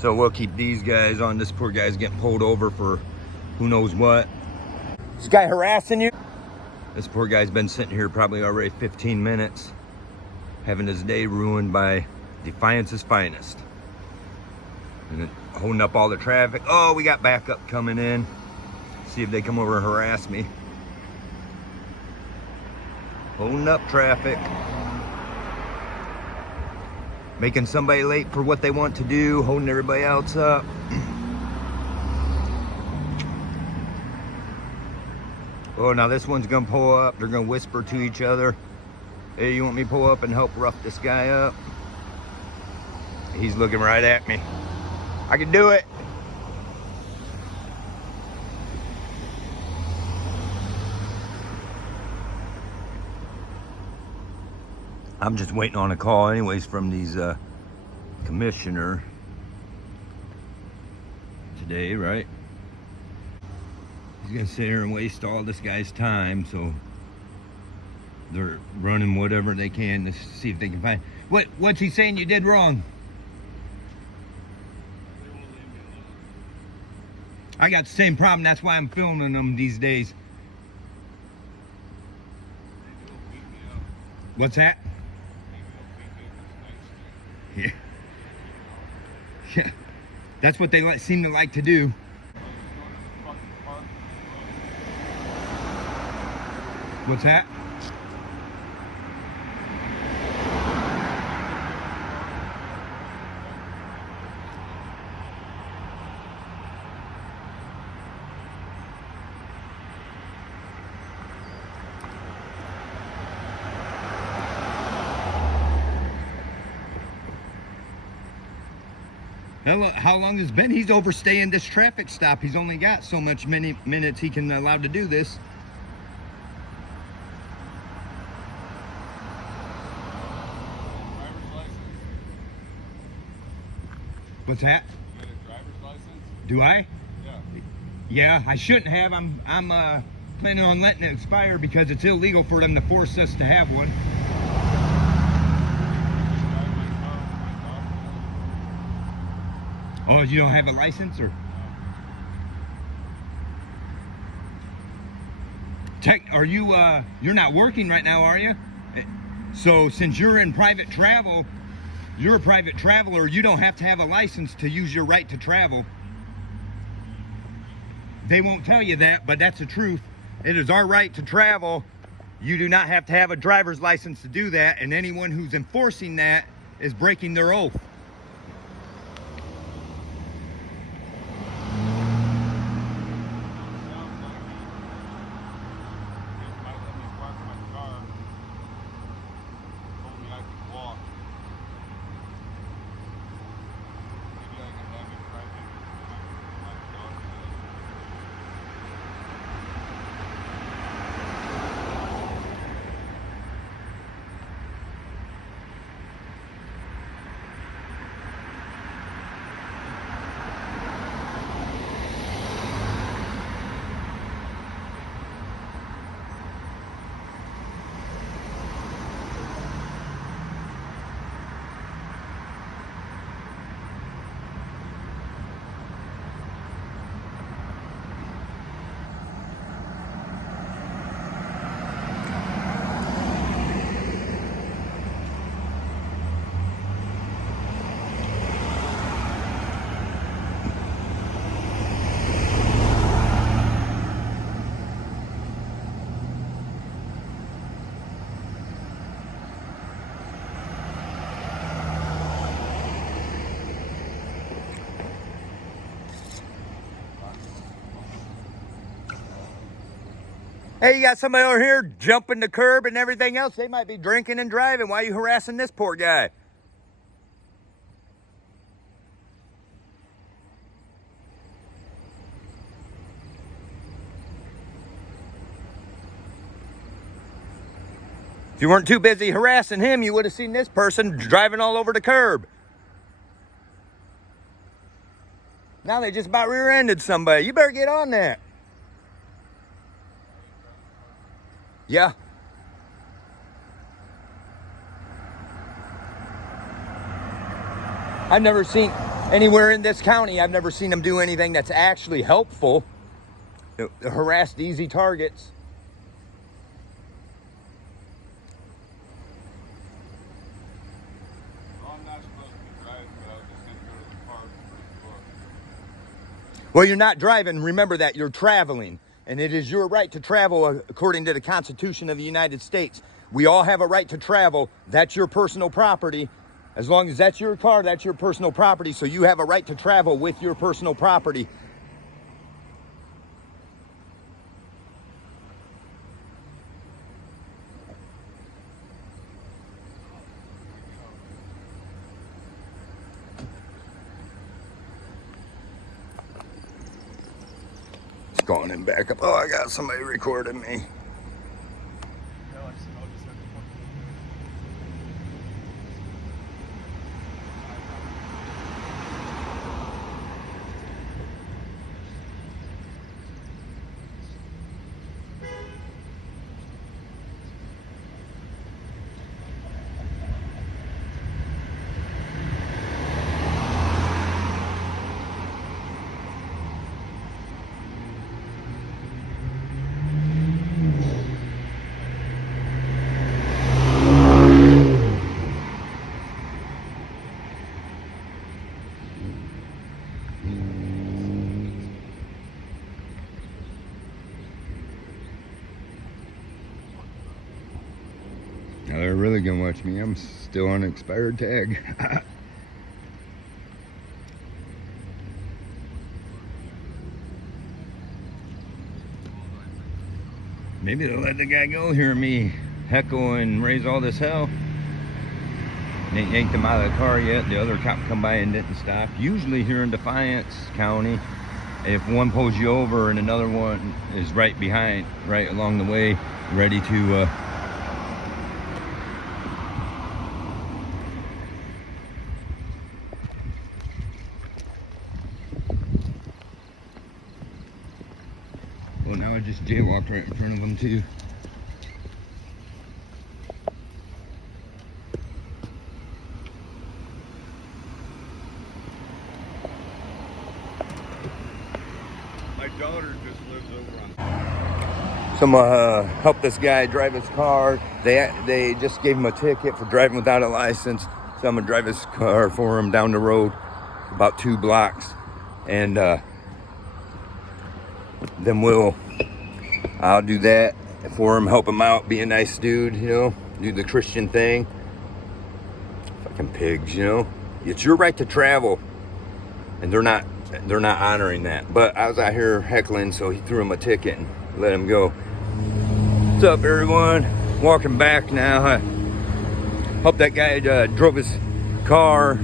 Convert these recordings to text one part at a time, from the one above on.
So we'll keep these guys on. This poor guy's getting pulled over for who knows what. This guy harassing you? This poor guy's been sitting here probably already 15 minutes, having his day ruined by Defiance's finest. And then holding up all the traffic. Oh, we got backup coming in. See if they come over and harass me. Holding up traffic. Making somebody late for what they want to do, holding everybody else up. Oh, now this one's gonna pull up. They're gonna whisper to each other. Hey, you want me to pull up and help rough this guy up? He's looking right at me. I can do it. I'm just waiting on a call anyways from these commissioner today, right? He's gonna sit here and waste all this guy's time, so they're running whatever they can to see if they can find. What's he saying you did wrong? I got the same problem. That's why I'm filming them these days. What's that? Yeah. Yeah. That's what they seem to like to do. What's that? How long has it been? He's overstaying this traffic stop. He's only got so much many minutes he can allow to do this. Driver's license? What's that? You got a driver's license? Do I? Yeah. Yeah, I shouldn't have. I'm planning on letting it expire because it's illegal for them to force us to have one. Oh, you don't have a license, or? Are you, you're not working right now, are you? So since you're in private travel, you're a private traveler, you don't have to have a license to use your right to travel. They won't tell you that, but that's the truth. It is our right to travel. You do not have to have a driver's license to do that, and anyone who's enforcing that is breaking their oath. Hey, you got somebody over here jumping the curb and everything else. They might be drinking and driving. Why are you harassing this poor guy? If you weren't too busy harassing him, you would have seen this person driving all over the curb. Now they just about rear-ended somebody. You better get on that. Yeah. I've never seen Anywhere in this county, I've never seen them do anything that's actually helpful. Harassed easy targets. Well, I'm not supposed to be driving, but I was just going to go to the park and read a book. Well, you're not driving. Remember that you're traveling. And it is your right to travel according to the Constitution of the United States. We all have a right to travel. That's your personal property. As long as that's your car, that's your personal property. So you have a right to travel with your personal property. It's going in back up. Oh, I got somebody recording me. Now they're really gonna watch me. I'm still on expired tag. Maybe they'll let the guy go, hear me heckle and raise all this hell. They yanked him out of the car yet. The other cop come by and didn't stop. Usually here in Defiance County, if one pulls you over and another one is right behind, right along the way, ready to well, now I just jaywalked right in front of them too. My daughter just lives over on. Some helped this guy drive his car. They just gave him a ticket for driving without a license. So I'm gonna drive his car for him down the road, about 2 blocks, and then I'll do that for him, help him out, be a nice dude, you know, do the Christian thing. Fucking pigs, you know. It's your right to travel, and they're not honoring that. But I was out here heckling, so he threw him a ticket and let him go. What's up, everyone? Walking back now. I hope that guy drove his car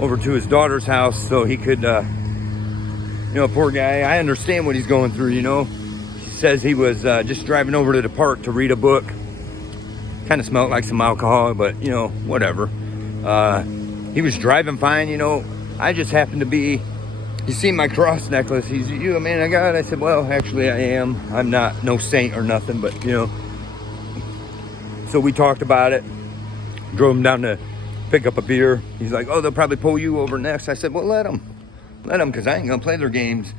over to his daughter's house so he could, you know, poor guy. I understand what he's going through, you know. He says he was just driving over to the park to read a book. Kind of smelled like some alcohol, but, you know, whatever. He was driving fine, you know. I just happened to be, he seen my cross necklace. He's, you a man of God? I said, well, actually I am. I'm not no saint or nothing, but, you know. So we talked about it. Drove him down to pick up a beer. He's like, oh, they'll probably pull you over next. I said, well, let them, because I ain't gonna play their games.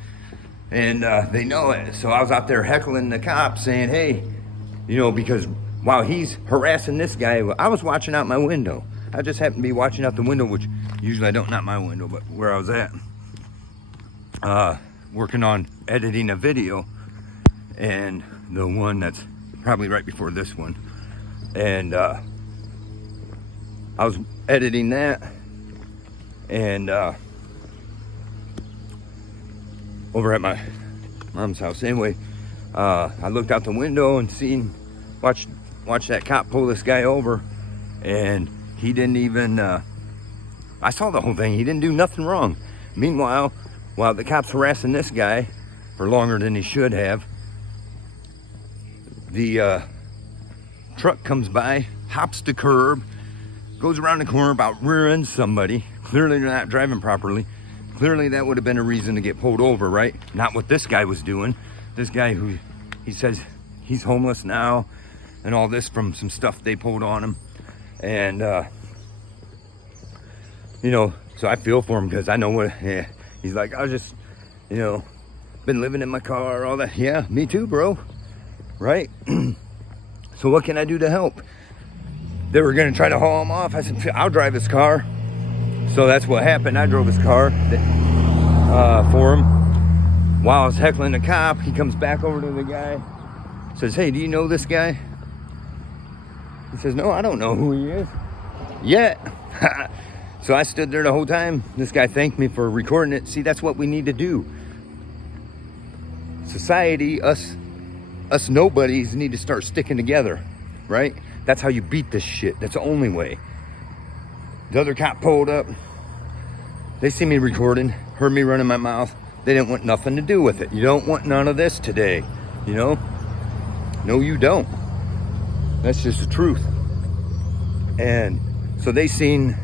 And they know it. So I was out there heckling the cops saying, hey, you know, because while he's harassing this guy, I was watching out my window. I just happened to be watching out the window, which usually I don't, not my window, but where I was at. Working on editing a video, and the one that's probably right before this one. And I was editing that, and over at my mom's house. Anyway, I looked out the window and watched that cop pull this guy over, and he didn't even, I saw the whole thing. He didn't do nothing wrong. Meanwhile, while the cop's harassing this guy for longer than he should have, the truck comes by, hops the curb, goes around the corner, about rear-ends somebody. Clearly they're not driving properly. Clearly that would have been a reason to get pulled over, right? Not what this guy was doing. This guy who, he says he's homeless now and all this from some stuff they pulled on him. And you know, so I feel for him because I know what, yeah. He's like, I was just, you know, been living in my car, all that. Yeah, me too, bro. Right? So what can I do to help? They were gonna try to haul him off. I said, I'll drive his car. So that's what happened. I drove his car for him. While I was heckling the cop, he comes back over to the guy, says, hey, do you know this guy? He says, no, I don't know who he is yet. So I stood there the whole time. This guy thanked me for recording it. See, that's what we need to do. Society, us nobodies need to start sticking together, right? That's how you beat this shit. That's the only way. The other cop pulled up. They see me recording, heard me running my mouth. They didn't want nothing to do with it. You don't want none of this today, you know? No, you don't. That's just the truth. And so they seen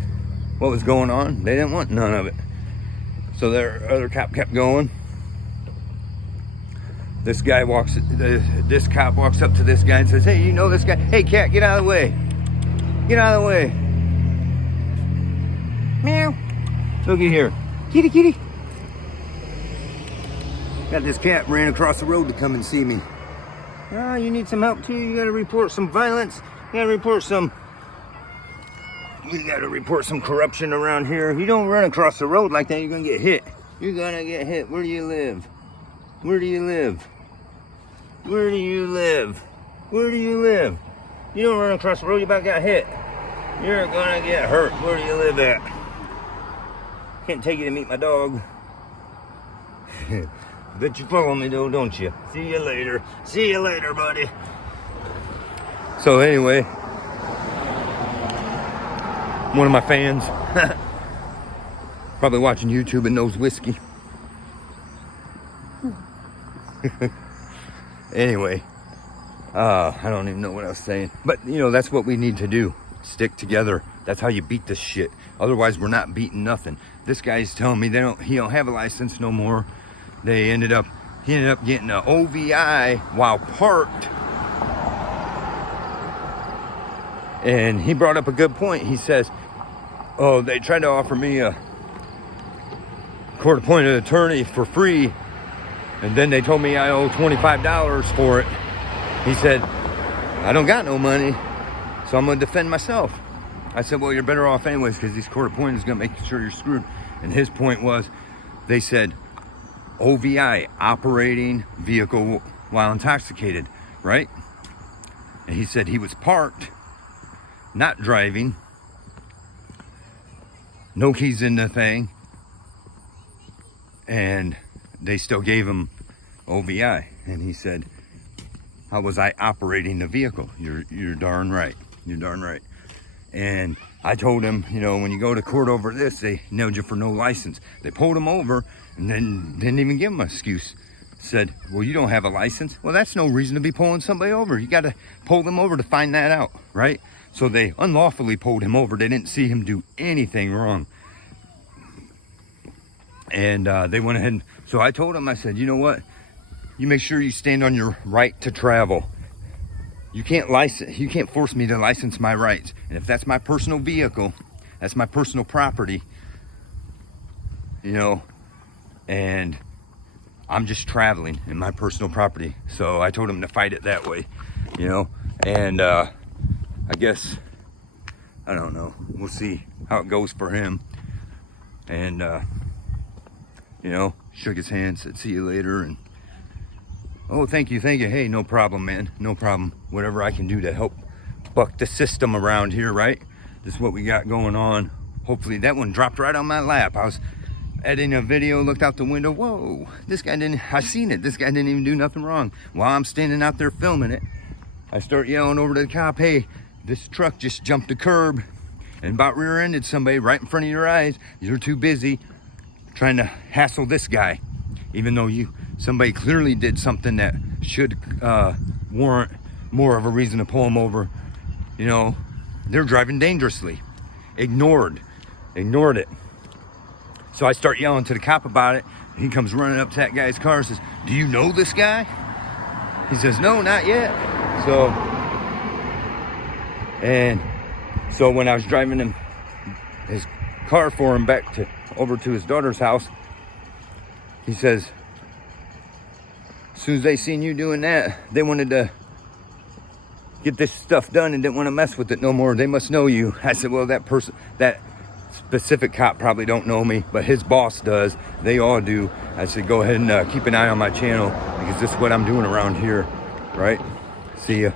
what was going on. They didn't want none of it. So their other cop kept going. This cop walks up to this guy and says, hey, you know this guy? Hey, cat, get out of the way. Get out of the way. Meow. Looky here. Kitty, kitty. Got this cat ran across the road to come and see me. Oh, you need some help too? You gotta report some violence. You gotta report some corruption around here. You don't run across the road like that, you're gonna get hit. You're gonna get hit. Where do you live? Where do you live? Where do you live? Where do you live? You don't run across the road, you about got hit. You're gonna get hurt. Where do you live at? Can't take you to meet my dog. Bet you follow me though, don't you? See you later. See you later, buddy. So anyway, one of my fans, probably watching YouTube and knows whiskey. Anyway, I don't even know what I was saying. But, you know, that's what we need to do. Stick together. That's how you beat this shit. Otherwise, we're not beating nothing. This guy's telling me he don't have a license no more. He ended up getting an OVI while parked. And he brought up a good point. He says, oh, they tried to offer me a court-appointed attorney for free. And then they told me I owe $25 for it. He said, I don't got no money, so I'm gonna defend myself. I said, well, you're better off anyways, because these court-appointed is gonna make sure you're screwed. And his point was, they said, OVI, operating vehicle while intoxicated, right? And he said he was parked, not driving, no keys in the thing, and they still gave him OVI. And he said, how was I operating the vehicle? You're darn right. You're darn right. And I told him, you know, when you go to court over this, they nailed you for no license. They pulled him over and then didn't even give him an excuse. Said, well, you don't have a license. Well, that's no reason to be pulling somebody over. You got to pull them over to find that out, right? So they unlawfully pulled him over. They didn't see him do anything wrong. And they went ahead and, so I told him, I said, you know what? You make sure you stand on your right to travel. You can't force me to license my rights. And if that's my personal vehicle, that's my personal property, you know, and I'm just traveling in my personal property. So I told him to fight it that way, you know, and I guess, I don't know, we'll see how it goes for him. And, you know, shook his hand, said, see you later. And, oh, thank you. Hey, no problem, man. No problem. Whatever I can do to help buck the system around here, right? This is what we got going on. Hopefully that one dropped right on my lap. I was editing a video, looked out the window. Whoa, I seen it. This guy didn't even do nothing wrong. While I'm standing out there filming it, I start yelling over to the cop, hey, this truck just jumped the curb and about rear-ended somebody right in front of your eyes. You're too busy trying to hassle this guy, even though somebody clearly did something that should warrant more of a reason to pull him over. You know, they're driving dangerously. Ignored it. So I start yelling to the cop about it. He comes running up to that guy's car and says, do you know this guy? He says, no, not yet. So when I was driving him, his car for him back to over to his daughter's house. He says, as soon as they seen you doing that, they wanted to get this stuff done and didn't want to mess with it no more. They must know you. I said, well, that specific cop probably don't know me, but his boss does. They all do. I said, go ahead and keep an eye on my channel, because this is what I'm doing around here, right? See ya.